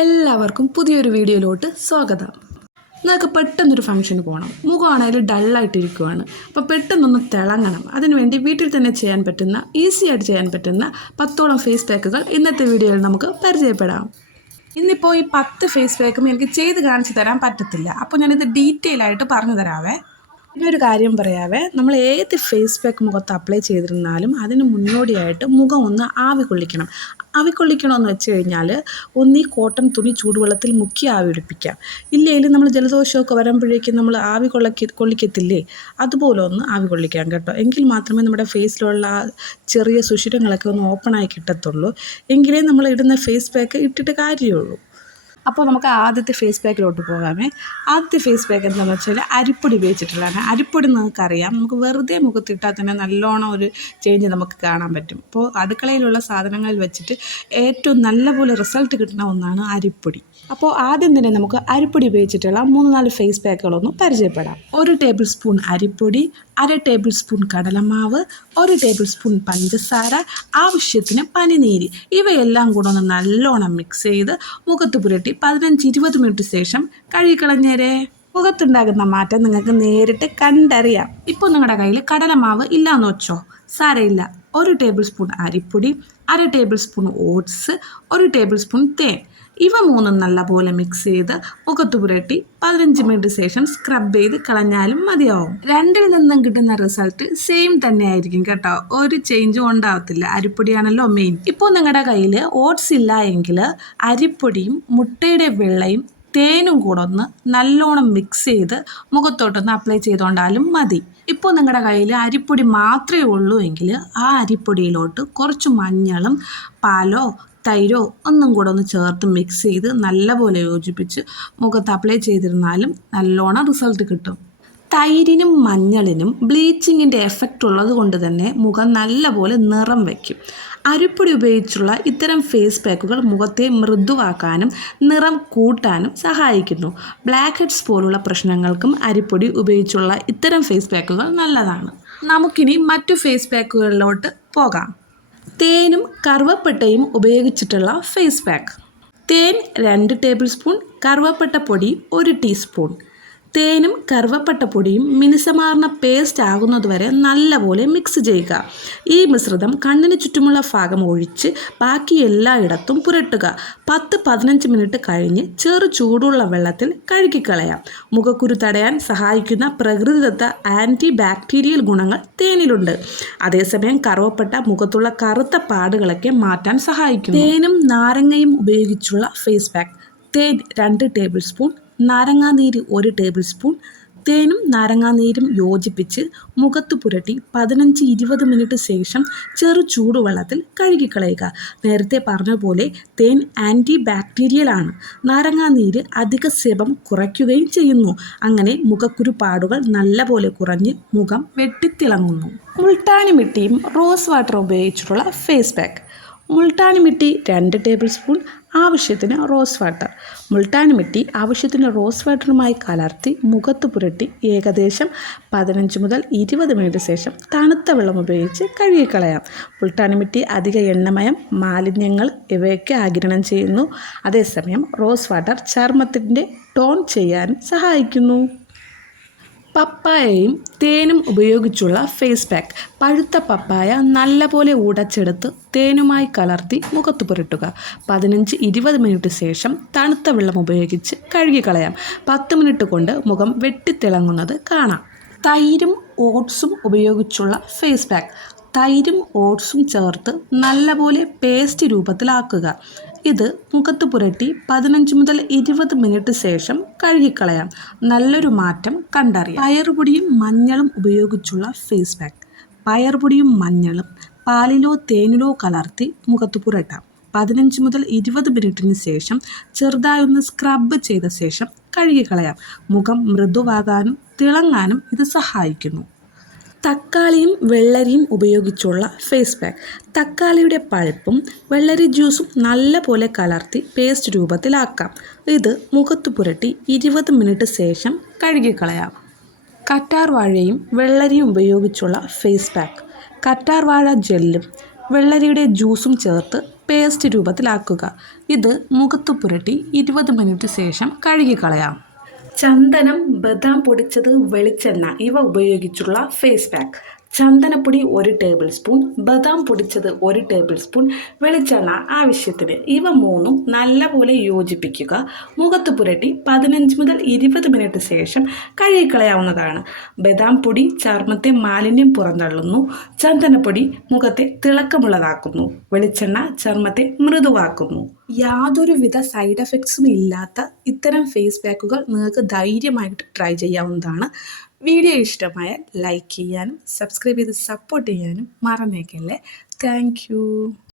എല്ലാവർക്കും പുതിയൊരു വീഡിയോയിലോട്ട് സ്വാഗതം. നിങ്ങൾക്ക് പെട്ടെന്നൊരു ഫംഗ്ഷന് പോകണം മുഖമാണെങ്കിൽ ഡള്ളായിട്ടിരിക്കുവാണ് അപ്പോൾ പെട്ടെന്നൊന്ന് തിളങ്ങണം. അതിനുവേണ്ടി വീട്ടിൽ തന്നെ ചെയ്യാൻ പറ്റുന്ന ഈസി ആയിട്ട് ചെയ്യാൻ പറ്റുന്ന പത്തോളം ഫേസ് പാക്കുകൾ ഇന്നത്തെ വീഡിയോയിൽ നമുക്ക് പരിചയപ്പെടാം. ഇന്നിപ്പോൾ ഈ പത്ത് ഫേസ് പാക്കും എനിക്ക് ചെയ്ത് കാണിച്ചു തരാൻ പറ്റത്തില്ല. അപ്പോൾ ഞാനിത് ഡീറ്റെയിൽ ആയിട്ട് പറഞ്ഞു തരാവേ. ഒരു കാര്യം പറയാവേ. നമ്മൾ ഏത് ഫേസ് പാക്ക് മുഖത്ത് അപ്ലൈ ചെയ്തിരുന്നാലും അതിന് മുന്നോടിയായിട്ട് മുഖം ഒന്ന് ആവി കൊള്ളിക്കണം ആവി കൊള്ളിക്കണമെന്ന് വെച്ച് കഴിഞ്ഞാൽ ഒന്നീ കോട്ടൺ തുണി ചൂടുവെള്ളത്തിൽ മുക്കി ആവി പിടിപ്പിക്കാം ഇല്ലെങ്കിൽ നമ്മൾ ജലദോഷമൊക്കെ വരുമ്പോഴേക്കും നമ്മൾ ആവി കൊള്ളക്കി കൊള്ളിക്കത്തില്ലേ? അതുപോലെ ഒന്ന് ആവി കൊള്ളിക്കാം കേട്ടോ. എങ്കിൽ മാത്രമേ നമ്മുടെ ഫേസിലുള്ള ആ ചെറിയ സുഷിരങ്ങളൊക്കെ ഒന്ന് ഓപ്പണായി കിട്ടത്തുള്ളൂ. എങ്കിലേ നമ്മൾ ഇടുന്ന ഫേസ് പാക്ക് ഇട്ടിട്ട് കാര്യമുള്ളൂ. അപ്പോൾ നമുക്ക് ആദ്യത്തെ ഫേസ് പാക്കിലോട്ട് പോകാമേ. ആദ്യത്തെ ഫേസ് പാക്ക് എന്താണെന്ന് വെച്ചാൽ അരിപ്പൊടി ഉപയോഗിച്ചിട്ടുള്ളതാണ്. അരിപ്പൊടി നിങ്ങൾക്കറിയാം നമുക്ക് വെറുതെ മുഖത്തിട്ടാൽ തന്നെ നല്ലോണം ഒരു ചേഞ്ച് നമുക്ക് കാണാൻ പറ്റും. അപ്പോൾ അടുക്കളയിലുള്ള സാധനങ്ങളിൽ വെച്ചിട്ട് ഏറ്റവും നല്ലപോലെ റിസൾട്ട് കിട്ടുന്ന ഒന്നാണ് അരിപ്പൊടി. അപ്പോൾ ആദ്യം തന്നെ നമുക്ക് അരിപ്പൊടി ഉപയോഗിച്ചിട്ടുള്ള മൂന്ന് നാല് ഫേസ് പാക്കുകളൊന്നും പരിചയപ്പെടാം. ഒരു ടേബിൾ സ്പൂൺ അരിപ്പൊടി അര ടേബിൾ സ്പൂൺ കടലമാവ് ഒരു ടേബിൾ സ്പൂൺ പഞ്ചസാര ആവശ്യത്തിന് പനിനീര്. ഇവയെല്ലാം കൂടെ ഒന്ന് നല്ലോണം മിക്സ് ചെയ്ത് മുഖത്ത് പുരട്ടി പതിനഞ്ച് ഇരുപത് മിനിറ്റ് ശേഷം കഴുകിക്കളഞ്ഞേരേ. മുഖത്തുണ്ടാകുന്ന മാറ്റം നിങ്ങൾക്ക് നേരിട്ട് കണ്ടറിയാം. ഇപ്പോൾ നിങ്ങളുടെ കയ്യിൽ കടലമാവ് ഇല്ലാന്ന് വെച്ചോ? സാരയില്ല. ഒരു ടേബിൾ സ്പൂൺ അരിപ്പൊടി അര ടേബിൾ സ്പൂൺ ഓട്സ് ഒരു ടേബിൾ സ്പൂൺ തേൻ. ഇവ മൂന്നും നല്ലപോലെ മിക്സ് ചെയ്ത് മുഖത്ത് പുരട്ടി പതിനഞ്ച് മിനിറ്റ് ശേഷം സ്ക്രബ് ചെയ്ത് കളഞ്ഞാലും മതിയാവും. രണ്ടിൽ നിന്നും കിട്ടുന്ന റിസൾട്ട് സെയിം തന്നെ ആയിരിക്കും കേട്ടോ. ഒരു ചേഞ്ചും ഉണ്ടാവത്തില്ല. അരിപ്പൊടിയാണല്ലോ മെയിൻ ഇപ്പോൾ നിങ്ങളുടെ കയ്യിൽ ഓട്സ് ഇല്ല എങ്കിൽ അരിപ്പൊടിയും മുട്ടയുടെ വെള്ളയും തേനും കൂടെ ഒന്ന് നല്ലോണം മിക്സ് ചെയ്ത് മുഖത്തോട്ടൊന്ന് അപ്ലൈ ചെയ്തുകൊണ്ടാലും മതി. ഇപ്പോൾ നിങ്ങളുടെ കയ്യിൽ അരിപ്പൊടി മാത്രമേ ഉള്ളൂ എങ്കിൽ ആ അരിപ്പൊടിയിലോട്ട് കുറച്ച് മഞ്ഞളും പാലോ തൈരോ ഒന്നും കൂടെ ഒന്ന് ചേർത്ത് മിക്സ് ചെയ്ത് നല്ലപോലെ യോജിപ്പിച്ച് മുഖത്ത് അപ്ലൈ ചെയ്തിരുന്നാലും നല്ലോണം റിസൾട്ട് കിട്ടും. തൈരിനും മഞ്ഞളിനും ബ്ലീച്ചിങ്ങിന്റെ എഫക്റ്റ് ഉള്ളത് കൊണ്ട് തന്നെ മുഖം നല്ലപോലെ നിറം വയ്ക്കും അരിപ്പൊടി ഉപയോഗിച്ചുള്ള ഇത്തരം ഫേസ് പാക്കുകൾ മുഖത്തെ മൃദുവാക്കാനും നിറം കൂട്ടാനും സഹായിക്കുന്നു. ബ്ലാക്ക് ഹെഡ്സ് പോലുള്ള പ്രശ്നങ്ങൾക്കും അരിപ്പൊടി ഉപയോഗിച്ചുള്ള ഇത്തരം ഫേസ് പാക്കുകൾ നല്ലതാണ്. നമുക്കിനി മറ്റു ഫേസ് പാക്കുകളിലോട്ട് പോകാം. തേനും കറുവപ്പട്ടയും ഉപയോഗിച്ചിട്ടുള്ള ഫേസ് പാക്ക് തേൻ രണ്ട് ടേബിൾ സ്പൂൺ കറുവപ്പട്ട പൊടി ഒരു ടീസ്പൂൺ തേനും കറുവപ്പട്ട പൊടിയും മിനുസമാർന്ന പേസ്റ്റ് ആകുന്നതുവരെ നല്ലപോലെ മിക്സ് ചെയ്യുക. ഈ മിശ്രിതം കണ്ണിന് ചുറ്റുമുള്ള ഭാഗം ഒഴിച്ച് ബാക്കി എല്ലായിടത്തും പുരട്ടുക. പത്ത് പതിനഞ്ച് മിനിറ്റ് കഴിഞ്ഞ് ചെറു ചൂടുള്ള വെള്ളത്തിൽ കഴുകിക്കളയാം. മുഖക്കുരു തടയാൻ സഹായിക്കുന്ന പ്രകൃതിദത്ത ആന്റി ബാക്ടീരിയൽ ഗുണങ്ങൾ തേനിലുണ്ട്. അതേസമയം കറുവപ്പട്ട മുഖത്തുള്ള കറുത്ത പാടുകളൊക്കെ മാറ്റാൻ സഹായിക്കും തേനും നാരങ്ങയും ഉപയോഗിച്ചുള്ള ഫേസ് പാക്ക് തേൻ രണ്ട് ടേബിൾ സ്പൂൺ നാരങ്ങാനീര് ഒരു ടേബിൾ സ്പൂൺ തേനും നാരങ്ങാനീരും യോജിപ്പിച്ച് മുഖത്ത് പുരട്ടി പതിനഞ്ച് ഇരുപത് മിനിറ്റ് ശേഷം ചെറു ചൂടുവെള്ളത്തിൽ കഴുകിക്കളയുക. നേരത്തെ പറഞ്ഞ പോലെ തേൻ ആന്റി ബാക്ടീരിയൽ ആണ്. നാരങ്ങാനീര് അധിക സെബം കുറയ്ക്കുകയും ചെയ്യുന്നു. അങ്ങനെ മുഖക്കുരു പാടുകൾ നല്ലപോലെ കുറഞ്ഞ് മുഖം വെട്ടിത്തിളങ്ങുന്നു. മുൾട്ടാനി മിട്ടിയും റോസ് വാട്ടർ ഉപയോഗിച്ചിട്ടുള്ള ഫേസ് പാക്ക്. മുൾട്ടാനി മിട്ടി രണ്ട് ടേബിൾ സ്പൂൺ ആവശ്യത്തിന് റോസ് വാട്ടർ. മുൾട്ടാനി മിട്ടി ആവശ്യത്തിന് റോസ് വാട്ടറുമായി കലർത്തി മുഖത്ത് പുരട്ടി ഏകദേശം പതിനഞ്ച് മുതൽ ഇരുപത് മിനിറ്റ് ശേഷം തണുത്ത വെള്ളം ഉപയോഗിച്ച് കഴുകിക്കളയാം. മുൾട്ടാനി മിട്ടി അധിക എണ്ണമയം മാലിന്യങ്ങൾ ഇവയൊക്കെ ആഗിരണം ചെയ്യുന്നു. അതേസമയം റോസ് വാട്ടർ ചർമ്മത്തിന്റെ ടോൺ ചെയ്യാൻ സഹായിക്കുന്നു. പപ്പായയും തേനും ഉപയോഗിച്ചുള്ള ഫേസ് പാക്ക് പഴുത്ത പപ്പായ നല്ലപോലെ ഉടച്ചെടുത്ത് തേനുമായി കലർത്തി മുഖത്ത് പുരട്ടുക. പതിനഞ്ച് ഇരുപത് മിനിറ്റ് ശേഷം തണുത്ത വെള്ളം ഉപയോഗിച്ച് കഴുകിക്കളയാം പത്ത് മിനിറ്റ് കൊണ്ട് മുഖം വെട്ടിത്തിളങ്ങുന്നത് കാണാം. തൈരും ഓട്സും ഉപയോഗിച്ചുള്ള ഫേസ് പാക്ക് തൈരും ഓട്സും ചേർത്ത് നല്ലപോലെ പേസ്റ്റ് രൂപത്തിലാക്കുക. ഇത് മുഖത്ത് പുരട്ടി പതിനഞ്ച് മുതൽ ഇരുപത് മിനിറ്റ് ശേഷം കഴുകിക്കളയാം. നല്ലൊരു മാറ്റം കണ്ടറിയാം. പയറുപൊടിയും മഞ്ഞളും ഉപയോഗിച്ചുള്ള ഫേസ് പാക്ക് പയറുപൊടിയും മഞ്ഞളും പാലിലോ തേനിലോ കലർത്തി മുഖത്ത് പുരട്ടാം. പതിനഞ്ച് മുതൽ ഇരുപത് മിനിറ്റിന് ശേഷം ചെറുതായൊന്ന് സ്ക്രബ് ചെയ്ത ശേഷം കഴുകിക്കളയാം. മുഖം മൃദുവാകാനും തിളങ്ങാനും ഇത് സഹായിക്കുന്നു. തക്കാളിയും വെള്ളരിയും ഉപയോഗിച്ചുള്ള ഫേസ് പാക്ക് തക്കാളിയുടെ പൾപ്പും വെള്ളരി ജ്യൂസും നല്ലപോലെ കലർത്തി പേസ്റ്റ് രൂപത്തിലാക്കാം. ഇത് മുഖത്ത് പുരട്ടി ഇരുപത് മിനിറ്റ് ശേഷം കഴുകിക്കളയാം. കറ്റാർ വാഴയും വെള്ളരിയും ഉപയോഗിച്ചുള്ള ഫേസ് പാക്ക് കറ്റാർ വാഴ ജെല്ലും വെള്ളരിയുടെ ജ്യൂസും ചേർത്ത് പേസ്റ്റ് രൂപത്തിലാക്കുക. ഇത് മുഖത്ത് പുരട്ടി ഇരുപത് മിനിറ്റ് ശേഷം കഴുകിക്കളയാം. ചന്ദനം ബദാം പൊടിച്ചത് വെളിച്ചെണ്ണ ഇവ ഉപയോഗിച്ചുള്ള ഫേസ് പാക്ക് ചന്ദനപ്പൊടി ഒരു ടേബിൾ സ്പൂൺ ബദാം പൊടിച്ചത് ഒരു ടേബിൾ സ്പൂൺ വെളിച്ചെണ്ണ ആവശ്യത്തിന്. ഇവ മൂന്നും നല്ലപോലെ യോജിപ്പിക്കുക. മുഖത്ത് പുരട്ടി പതിനഞ്ച് മുതൽ ഇരുപത് മിനിറ്റ് ശേഷം കഴുകിക്കളയാവുന്നതാണ്. ബദാം പൊടി ചർമ്മത്തെ മാലിന്യം പുറന്തള്ളുന്നു. ചന്ദനപ്പൊടി മുഖത്തെ തിളക്കമുള്ളതാക്കുന്നു. വെളിച്ചെണ്ണ ചർമ്മത്തെ മൃദുവാക്കുന്നു. യാതൊരുവിധ സൈഡ് എഫക്ട്സും ഇല്ലാത്ത ഇത്തരം ഫേസ് പാക്കുകൾ നിങ്ങൾക്ക് ധൈര്യമായിട്ട് ട്രൈ ചെയ്യാവുന്നതാണ്. വീഡിയോ ഇഷ്ടമായാൽ ലൈക്ക് ചെയ്യാനും സബ്സ്ക്രൈബ് ചെയ്ത് സപ്പോർട്ട് ചെയ്യാനും മറന്നേക്കല്ലേ. താങ്ക്